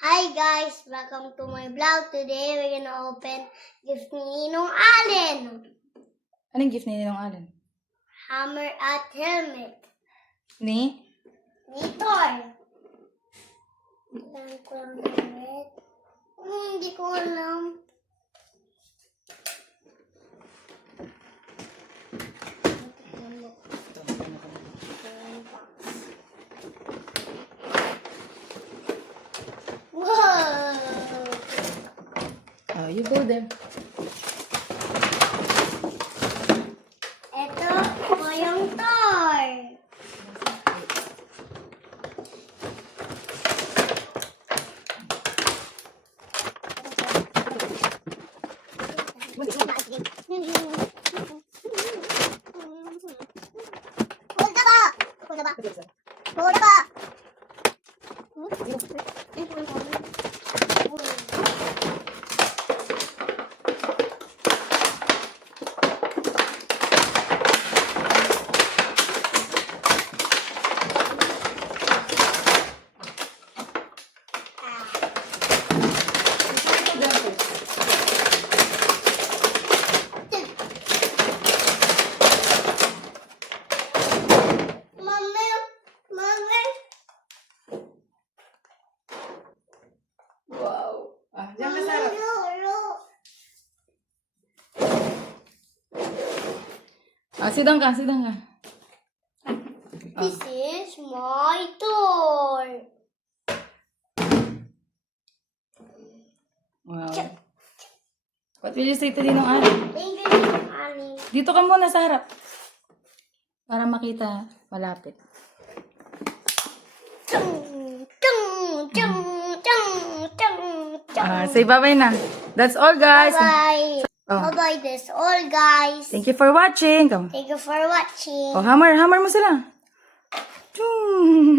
Hi guys, welcome to my vlog. Today we're gonna open gift ni Ninong Allen. Anong gift ni Ninong Allen? Hammer at helmet. Ni? Thor. Alam ko ang helmet. Hindi ko alam. Wow! Oh, you go there. Ito po yung Thor. Wow. Ah, diyan ka sarap. Ah, sidang ka. This is my Thor. Wow. What will you say to Ninong Allen? Thank you, Ninong Allen. Dito ka muna sa harap. Para makita malapit. Say bye-bye na. That's all, guys. Bye-bye. Oh. Bye-bye. That's all, guys. Thank you for watching. Come. Thank you for watching. Oh, hammer mo sila. Chum.